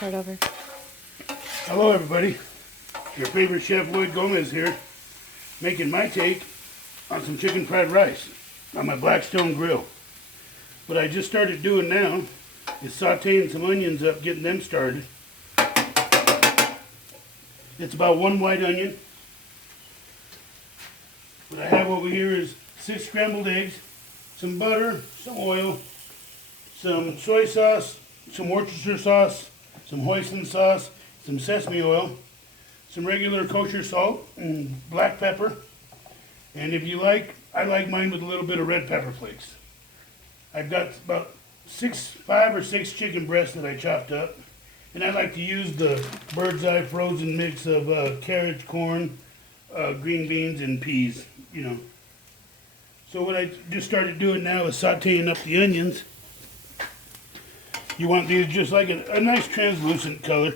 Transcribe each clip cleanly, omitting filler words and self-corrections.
Start over. Hello everybody, your favorite chef Lloyd Gomez here, making my take on some chicken fried rice on my Blackstone grill. What I just started doing now is sauteing some onions up, getting them started. It's about one white onion. What I have over here is 6 scrambled eggs, some butter, some oil, some soy sauce, some Worcestershire sauce, some hoisin sauce, some sesame oil, some regular kosher salt, and black pepper. And if you like, I like mine with a little bit of red pepper flakes. I've got about 5 or 6 chicken breasts that I chopped up. And I like to use the bird's eye frozen mix of carrots, corn, green beans, and peas, you know. So what I just started doing now is sauteing up the onions. You want these just like a nice translucent color.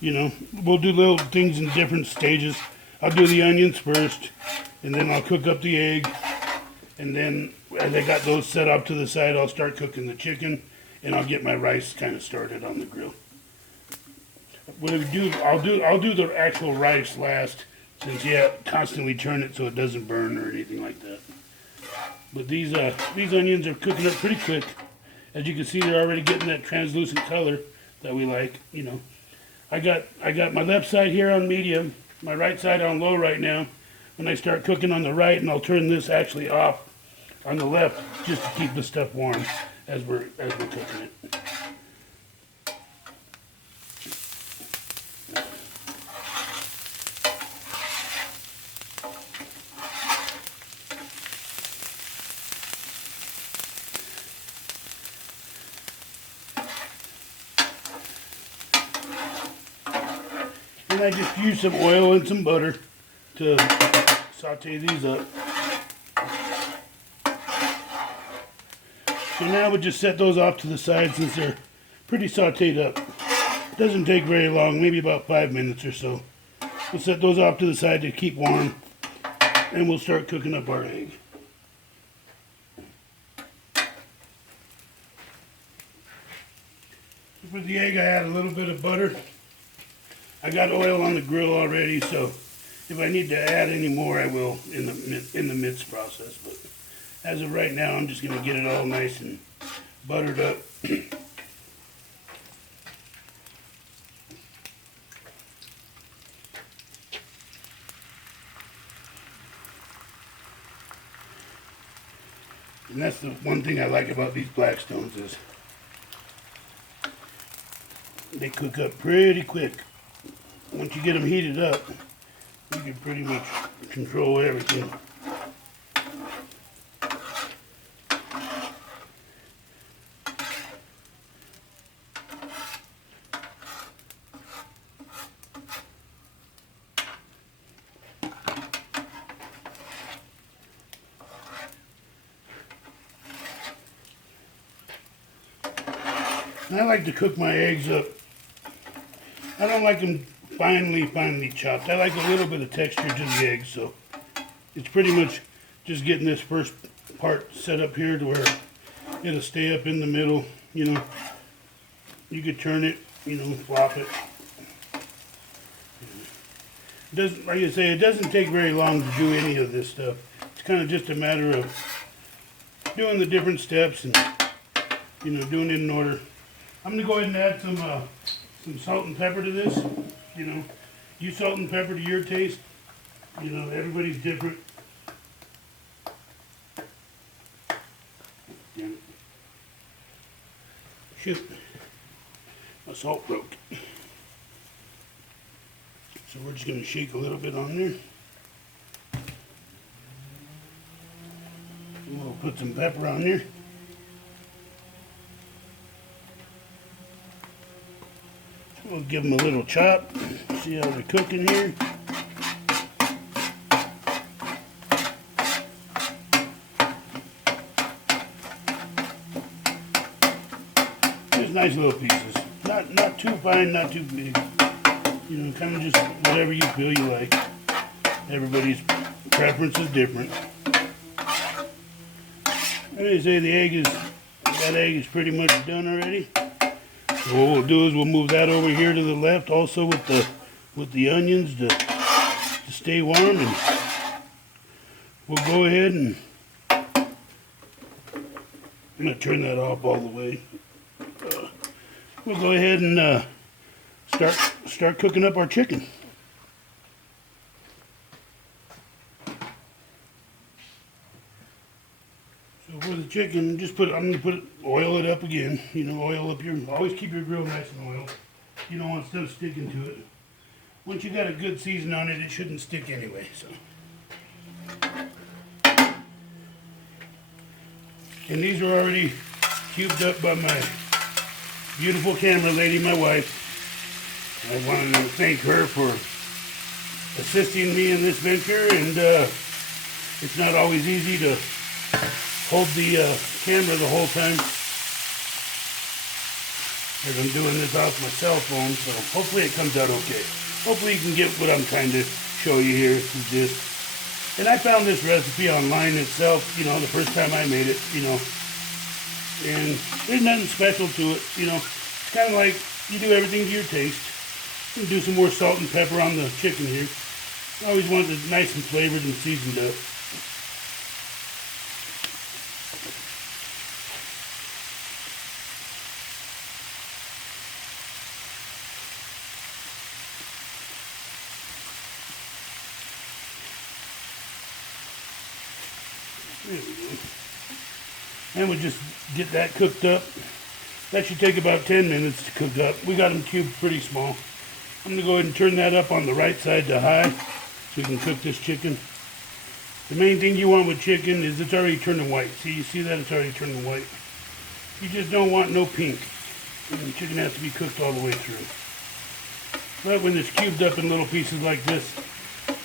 You know, we'll do little things in different stages. I'll do the onions first, and then I'll cook up the egg. And then as I got those set up to the side, I'll start cooking the chicken, and I'll get my rice kind of started on the grill. What I do, I'll do the actual rice last, since you have to constantly turn it so it doesn't burn or anything like that. But these onions are cooking up pretty quick. As you can see, they're already getting that translucent color that we like, you know. I got my left side here on medium, my right side on low right now. When I start cooking on the right, and I'll turn this actually off on the left just to keep the stuff warm as we're cooking it. And I just use some oil and some butter to saute these up. So now we'll just set those off to the side since they're pretty sauteed up. It doesn't take very long, maybe about 5 minutes or so. We'll set those off to the side to keep warm, and we'll start cooking up our egg. For the egg, I add a little bit of butter. I got oil on the grill already, so if I need to add any more, I will in the midst process. But as of right now, I'm just going to get it all nice and buttered up. And that's the one thing I like about these Blackstones is they cook up pretty quick. Once you get them heated up, you can pretty much control everything. And I like to cook my eggs up. I don't like them finely chopped. I like a little bit of texture to the eggs, so it's pretty much just getting this first part set up here to where it'll stay up in the middle, you know. You could turn it, you know, flop it. It doesn't, like I say, it doesn't take very long to do any of this stuff. It's kind of just a matter of doing the different steps and, you know, doing it in order. I'm going to go ahead and add some salt and pepper to this. You know, you salt and pepper to your taste. You know, everybody's different. Shoot, my salt broke. So we're just going to shake a little bit on there. And we'll put some pepper on there. We'll give them a little chop, see how they're cooking here. Just nice little pieces. Not too fine, not too big. You know, kind of just whatever you feel you like. Everybody's preference is different. As I say, that egg is pretty much done already. So what we'll do is we'll move that over here to the left, also with the onions to stay warm, and we'll go ahead and I'm gonna turn that off all the way. We'll go ahead and start cooking up our chicken. So for the chicken, I'm gonna oil it up again. You know, oil up always keep your grill nice and oiled. You don't want stuff sticking to it. Once you got a good season on it, it shouldn't stick anyway. So, and these are already cubed up by my beautiful camera lady, my wife. I wanted to thank her for assisting me in this venture, and it's not always easy to hold the camera the whole time, as I'm doing this off my cell phone, so hopefully it comes out okay. Hopefully you can get what I'm trying to show you here is this. And I found this recipe online itself, you know, the first time I made it, you know, and there's nothing special to it, you know. It's kind of like you do everything to your taste. You do some more salt and pepper on the chicken here. I always want it nice and flavored and seasoned up. There we go. And we'll just get that cooked up. That should take about 10 minutes to cook up. We got them cubed pretty small. I'm going to go ahead and turn that up on the right side to high so we can cook this chicken. The main thing you want with chicken is it's already turning white. See, you see that? It's already turning white. You just don't want no pink. And the chicken has to be cooked all the way through. But when it's cubed up in little pieces like this,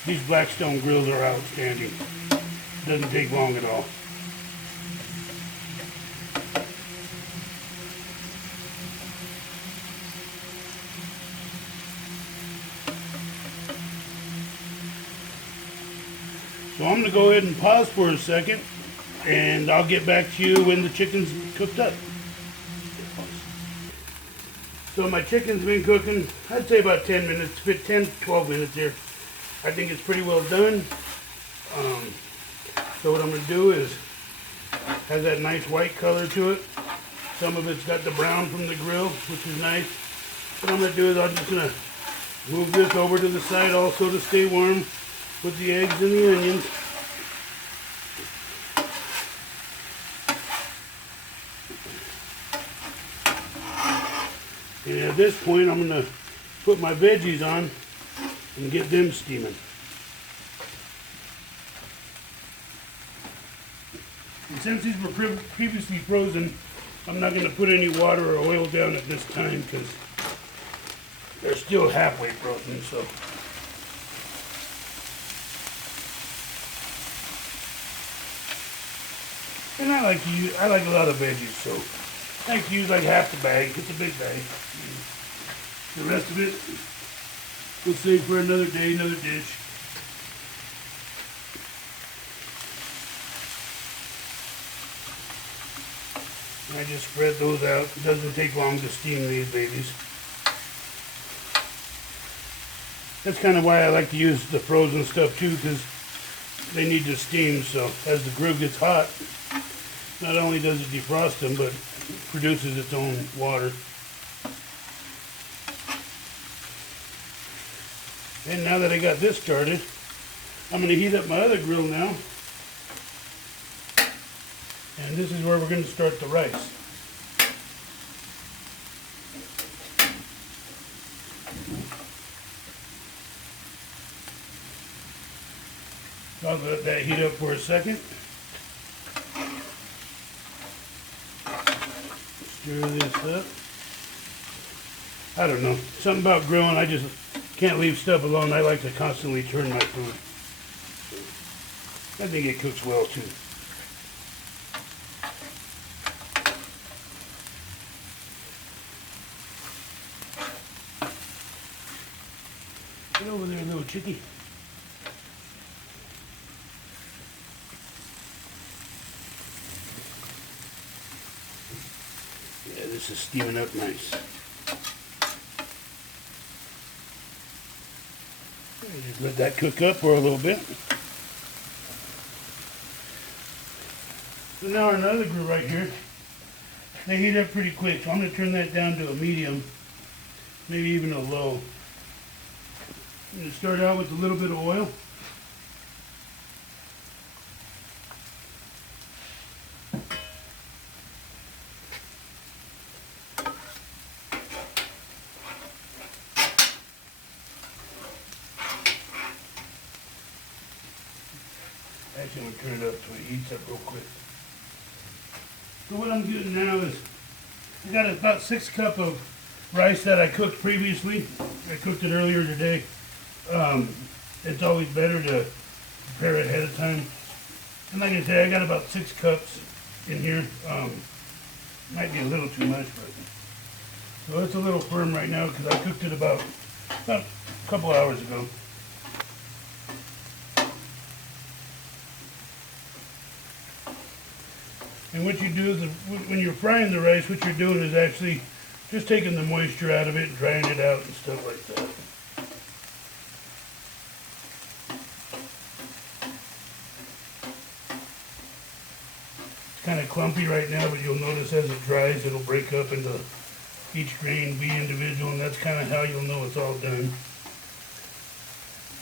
these Blackstone grills are outstanding. Doesn't take long at all. So I'm going to go ahead and pause for a second, and I'll get back to you when the chicken's cooked up. So my chicken's been cooking, I'd say about 10 minutes, 10 to 12 minutes here. I think it's pretty well done. So what I'm going to do is have that nice white color to it. Some of it's got the brown from the grill, which is nice. What I'm going to do is I'm just going to move this over to the side also to stay warm with the eggs and the onions. And at this point I'm going to put my veggies on and get them steaming. And since these were previously frozen, I'm not going to put any water or oil down at this time because they're still halfway frozen. So and I like a lot of veggies, so I like to use like half the bag. It's a big bag. The rest of it we'll save for another day, another dish. I just spread those out. It doesn't take long to steam these babies. That's kind of why I like to use the frozen stuff too, because they need to steam. So as the grill gets hot, not only does it defrost them, but it produces its own water. And now that I got this started, I'm going to heat up my other grill now. And this is where we're going to start the rice. I'll let that heat up for a second. Stir this up. I don't know. Something about grilling, I just can't leave stuff alone. I like to constantly turn my food. I think it cooks well too. Get over there, little chickie. Yeah, this is steaming up nice. Let that cook up for a little bit. So now our another grill right here, they heat up pretty quick, so I'm going to turn that down to a medium, maybe even a low. I'm going to start out with a little bit of oil. Actually, I'm going to turn it up so it heats up real quick. So what I'm doing now is, I got about 6 cups of rice that I cooked previously. I cooked it earlier today. It's always better to prepare it ahead of time. And like I said, I got about 6 cups in here. Might be a little too much, but so it's a little firm right now because I cooked it about a couple hours ago. And what you do is, when you're frying the rice, what you're doing is actually just taking the moisture out of it and drying it out and stuff like that. It's kind of clumpy right now, but you'll notice as it dries, it'll break up into each grain, be individual, and that's kind of how you'll know it's all done.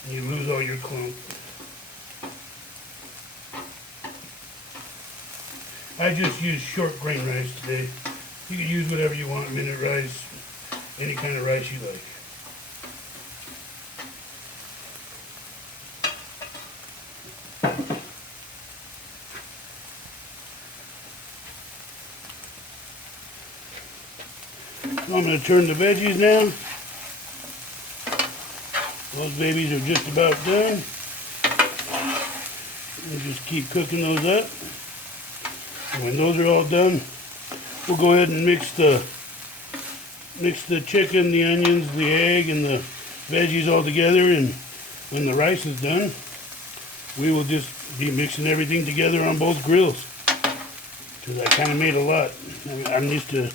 And you lose all your clump. I just used short grain rice today. You can use whatever you want, minute rice, any kind of rice you like. I'm going to turn the veggies now. Those babies are just about done. We'll just keep cooking those up. And when those are all done, we'll go ahead and mix the chicken, the onions, the egg, and the veggies all together. And when the rice is done, we will just be mixing everything together on both grills. Because I kind of made a lot. I'm used to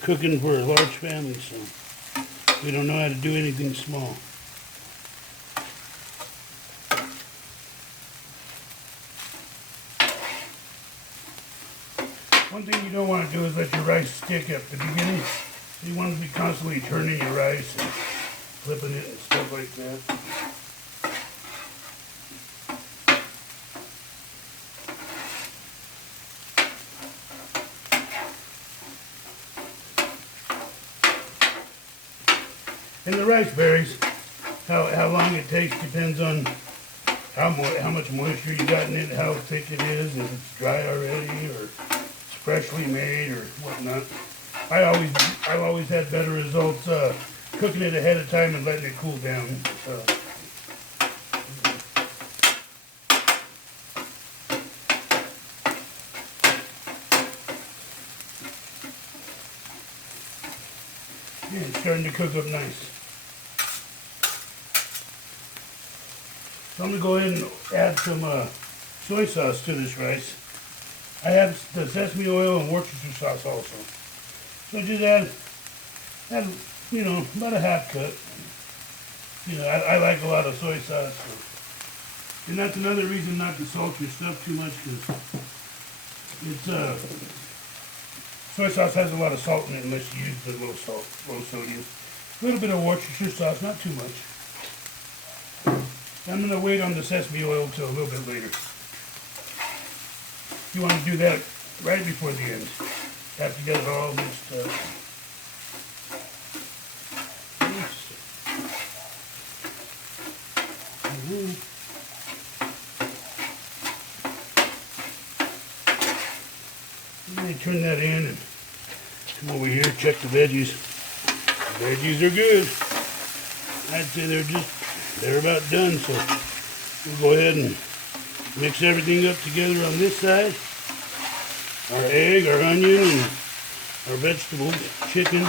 cooking for a large family, so we don't know how to do anything small. One thing you don't want to do is let your rice stick at the beginning. You want to be constantly turning your rice and flipping it and stuff like that. And the rice varies. How long it takes depends on how much moisture you got in it, how thick it is, if it's dry already or it's freshly made or whatnot. I've always had better results cooking it ahead of time and letting it cool down. Yeah, it's starting to cook up nice. So I'm going to go ahead and add some soy sauce to this rice. I have the sesame oil and Worcestershire sauce also. So just add about a half cup. I like a lot of soy sauce. So. And that's another reason not to salt your stuff too much, because soy sauce has a lot of salt in it unless you use the low salt, low sodium. A little bit of Worcestershire sauce, not too much. I'm going to wait on the sesame oil till a little bit later. You want to do that right before the end. Have to get it all mixed up. Let me turn that in and come over here, check the veggies. The veggies are good. I'd say they're about done, so we'll go ahead and mix everything up together on this side. Our egg, our onion, and our vegetables, chicken.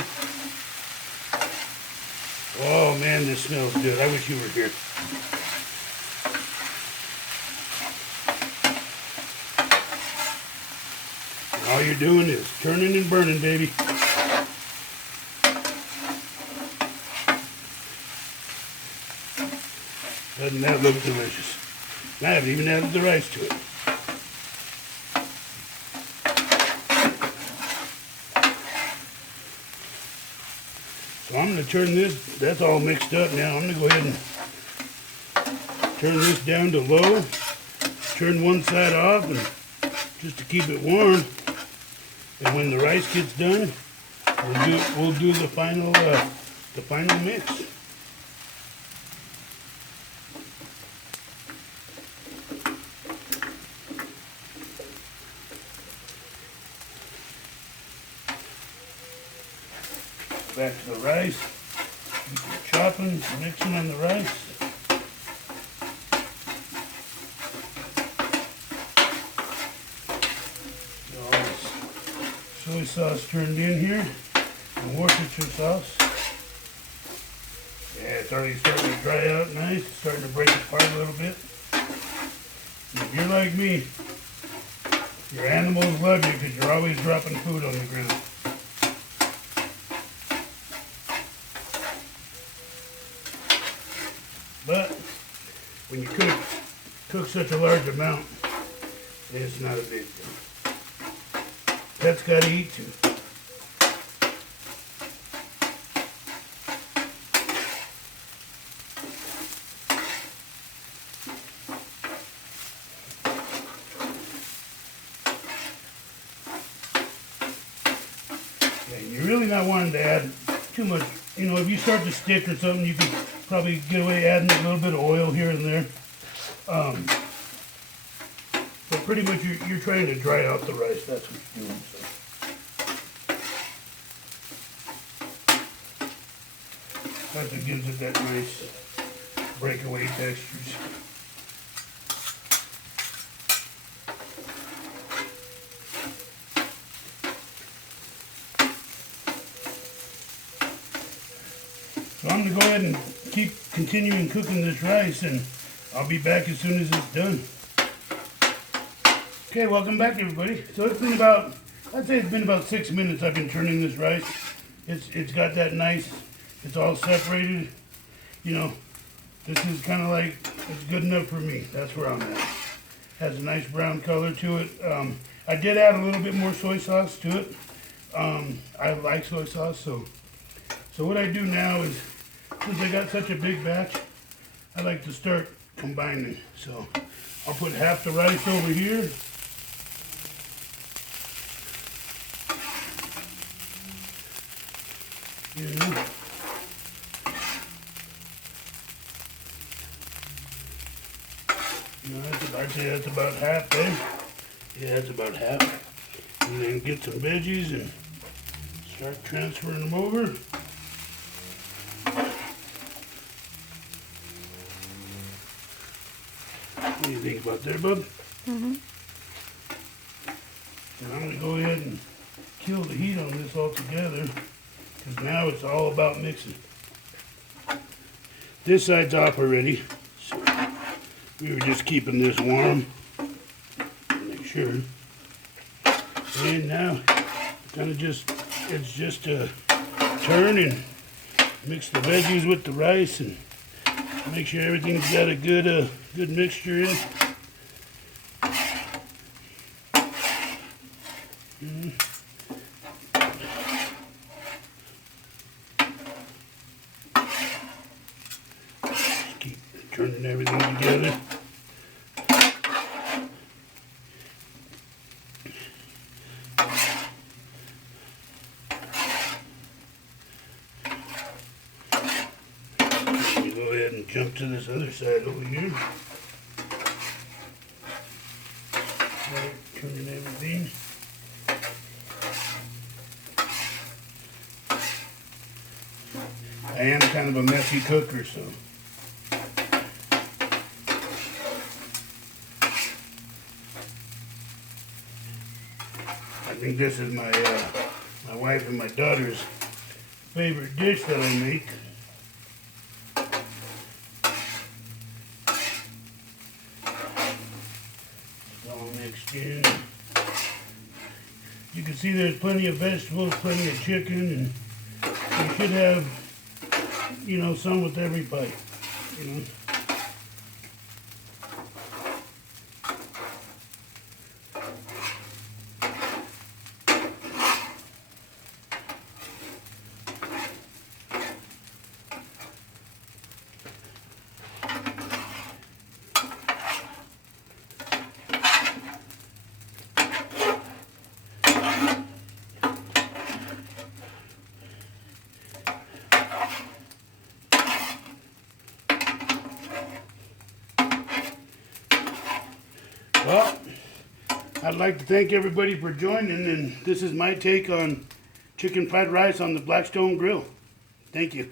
Oh man, this smells good. I wish you were here. And all you're doing is turning and burning, baby. Doesn't that look delicious? I haven't even added the rice to it. So I'm going to turn this, that's all mixed up now. I'm going to go ahead and turn this down to low. Turn one side off and just to keep it warm. And when the rice gets done, we'll do the final mix. Back to the rice. Keep chopping, mixing on the rice. Get all this soy sauce turned in here, and Worcestershire sauce. Yeah, it's already starting to dry out nice. It's starting to break apart a little bit. And if you're like me, your animals love you because you're always dropping food on the ground. But when you cook such a large amount, it's not a big deal. Pets gotta eat too. And you're really not wanting to add too much. You know, if you start to stick or something, you can probably get away adding a little bit of oil here and there. But pretty much you're trying to dry out the rice. That's what you're doing. So. That's what gives it that nice breakaway textures. So I'm going to go ahead and keep continuing cooking this rice, and I'll be back as soon as it's done. Okay, welcome back everybody. So it's been about, I'd say it's been about 6 minutes I've been turning this rice. It's got that nice, it's all separated. You know, this is kind of like, it's good enough for me. That's where I'm at. Has a nice brown color to it. I did add a little bit more soy sauce to it. I like soy sauce, so what I do now is, since I got such a big batch, I like to start combining. So I'll put half the rice over here. Yeah. You know, I'd say that's about half there. Yeah, that's about half. And then get some veggies and start transferring them over. What do you think about there, bub? Mm-hmm. And I'm going to go ahead and kill the heat on this altogether, because now it's all about mixing. This side's off already, so we were just keeping this warm to make sure. And now kind of it's just a turn and mix the veggies with the rice and make sure everything's got a good mixture in. Just keep turning everything together. Go ahead and jump to this other side over here. Right, turning everything. I am kind of a messy cooker, so. I think this is my wife and my daughter's favorite dish that I make. Mixed in. You can see there's plenty of vegetables, plenty of chicken, and you should have, you know, some with every bite, you know. Well, I'd like to thank everybody for joining, and this is my take on chicken fried rice on the Blackstone Grill. Thank you.